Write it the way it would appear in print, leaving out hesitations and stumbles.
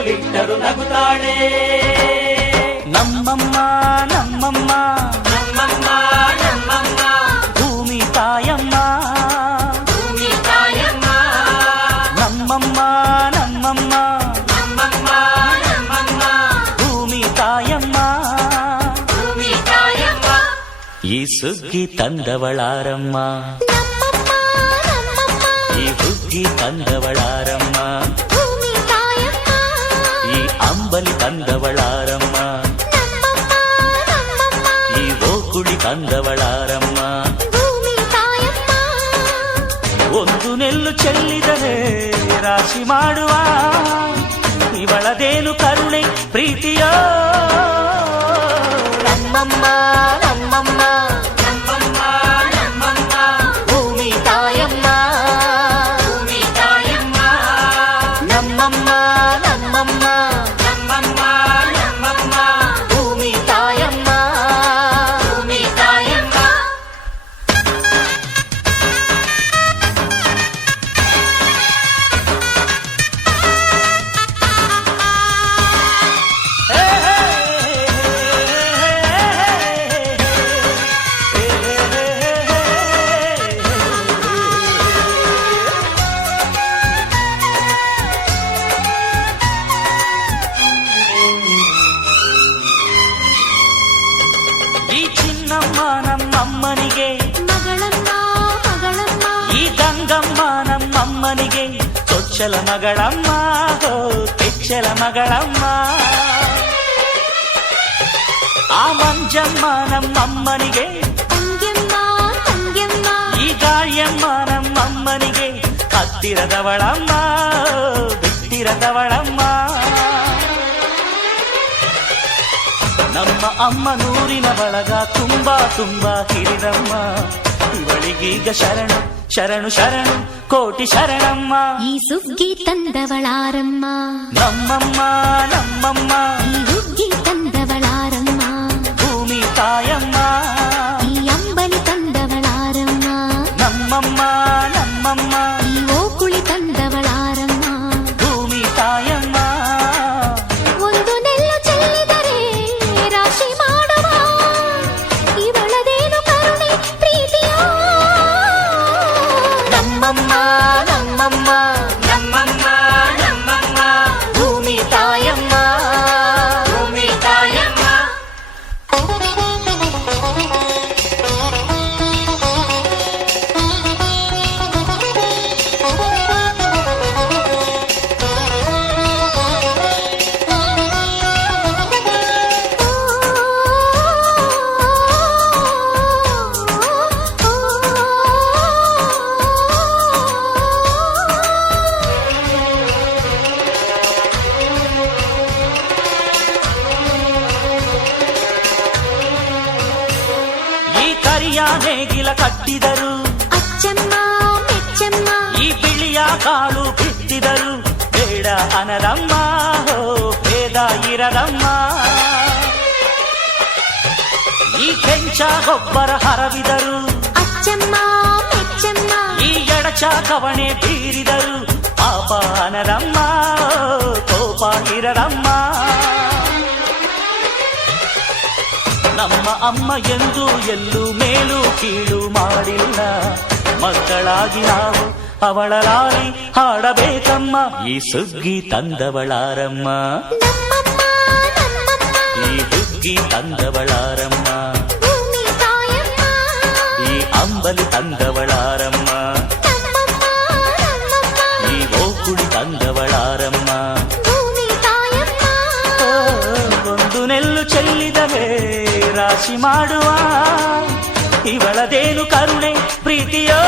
ಕೋಲಿಟ್ಟರು ನಗುತ್ತಾಳೆ. ನಮ್ಮಮ್ಮ ನಮ್ಮಮ್ಮ ನಮ್ಮಮ್ಮ ನಮ್ಮಮ್ಮ ಭೂಮಿ ತಾಯಮ್ಮ, ಭೂಮಿ ತಾಯಮ್ಮ. ನಮ್ಮಮ್ಮ ನಮ್ಮಮ್ಮ ನಮ್ಮಮ್ಮ ನಮ್ಮಮ್ಮ ಭೂಮಿ ತಾಯಮ್ಮ. ಭೂಮಿ ತಾಯಮ್ಮ. ಈ ಸುಗ್ಗಿ ತಂದವಳಾರಮ್ಮ, ಈ ಹುಗ್ಗಿ ತಂದವಳಾರಮ್ಮ, ಈ ಅಂಬಲಿ ತಂದವಳಾರಮ್ಮ, ಈ ಓಕುಳಿ ತಂದವಳಾರಮ್ಮ. ಒಂದು ನೆಲ್ಲು ಚೆಲ್ಲಿದರೆ ರಾಶಿ ಮಾಡುವ ಇವಳದೇನು ಕರುಣೆ ಪ್ರೀತಿಯೋ. ನಮ್ಮಮ್ಮ ನಮ್ಮಮ್ಮ ನಮ್ಮಮ್ಮ ನಮ್ಮಮ್ಮ ಭೂಮಿ ತಾಯಮ್ಮ, ಭೂಮಿ ತಾಯಮ್ಮ. ನಮ್ಮಮ್ಮ ನಮ್ಮಮ್ಮ ನಮ್ಮಮ್ಮ ನಮ್ಮಮ್ಮ ಭೂಮಿ ತಾಯಮ್ಮ. ಭೂಮಿ ತಾಯಮ್ಮ. ಈ ಚಿನ್ನಮ್ಮ ನಮ್ಮಮ್ಮನಿಗೆ ಈ ಗಂಗಮ್ಮ ನಮ್ಮಮ್ಮನಿಗೆ ಚೊಚ್ಚಲ ಮಗಳಮ್ಮ, ಹೋ ಕೆಚ್ಚಲ ಮಗಳಮ್ಮ. ಆ ಮಂಜಮ್ಮ ನಮ್ಮಮ್ಮನಿಗೆ ಈ ಗಾಳಿಯಮ್ಮ ನಮ್ಮಮ್ಮನಿಗೆ ಹತ್ತಿರದವಳಮ್ಮ, ಬಿಟ್ಟಿರದವಳಮ್ಮ. ನಮ್ಮ ಅಮ್ಮ ನೂರಿನ ಬಳಗ ತುಂಬಾ ತುಂಬಾ ಹಿರಿದಮ್ಮ, ಇವಳಿಗೀಗ ಶರಣು ಶರಣು ಶರಣು ಕೋಟಿ ಶರಣಮ್ಮ. ಈ ಸುಗ್ಗಿ ತಂದವಳಾರಮ್ಮ, ನಮ್ಮಮ್ಮ ನಮ್ಮಮ್ಮ ಈ ಹುಗ್ಗಿ ತಂದವಳಾರಮ್ಮ, ಭೂಮಿ ತಾಯಮ್ಮ, ಈ ಅಂಬಲಿ ತಂದವಳಾರಮ್ಮ, ನಮ್ಮಮ್ಮ ನಮ್ಮಮ್ಮ ಈ ಓಕುಳಿ ತಂದವಳಾರಮ್ಮ. ಭೂಮಿ ತಾಯಮ್ಮ. ಒಂದು ನೆಲ್ಲು ಚೆಲ್ಲಿದರೆ ರಾಶಿ ಮಾಡುವ ಇವಳದೇನು ಕರುಣೆ ಪ್ರೀತಿಯೋ. ನಮ್ಮಮ್ಮ ನಮ್ಮಮ್ಮ ನಮ್ಮಮ್ಮ ನಮ್ಮಮ್ಮ ಭೂಮಿ ತಾಯಮ್ಮ, ಭೂಮಿ ತಾಯಮ್ಮ. ಈ ಕರಿಯ ನೇಗಿಲ ಕಟ್ಟಿದರು, ಅಚ್ಚಮ್ಮ ಮೆಚ್ಚಮ್ಮ ಈ ಬಿಳಿಯ ಕಾಳು ಬಿತ್ತಿದರು, ಬೇಡ ಅನರಮ್ಮ, ಹೋ ಭೇದ ಇರದಮ್ಮ. ಈ ಕೆಂಚ ಗೊಬ್ಬರ ಹರವಿದರು, ಅಚ್ಚಮ್ಮ ಮೆಚ್ಚಮ್ಮ ಈ ಎಡಚ ಕವಣೆ ಬೀರಿದರು, ಪಾಪ ಅನರಮ್ಮ, ಕೋಪ ಇರದಮ್ಮ. ನಮ್ಮ ಅಮ್ಮ ಎಂದು ಎಲ್ಲೂ ಮೇಲು ಕೀಳು ಮಾಡಿಲ್ಲ, ಮಕ್ಕಳಾಗಿ ನಾವು ಅವಳ ಲಾಲಿ ಹಾಡಬೇಕಮ್ಮ. ಈ ಸುಗ್ಗಿ ತಂದವಳಾರಮ್ಮ, ನಮ್ಮಮ್ಮ ನಮ್ಮಮ್ಮ ಈ ಹುಗ್ಗಿ ತಂದವಳಾರಮ್ಮ, ಭೂಮಿ ತಾಯಮ್ಮ, ಈ ಅಂಬಲಿ ತಂದವಳಾರಮ್ಮ, ನಮ್ಮಮ್ಮ ನಮ್ಮಮ್ಮ ಈ ಓಕುಳಿ ತಂದವಳಾರಮ್ಮ. ಭೂಮಿ ತಾಯಮ್ಮ. ಓ, ಒಂದು ನೆಲ್ಲು ಚೆಲ್ಲಿದರೆ ರಾಶಿ ಮಾಡುವ ಇವಳದೇನು ಕರುಣೆ ಪ್ರೀತಿಯೋ.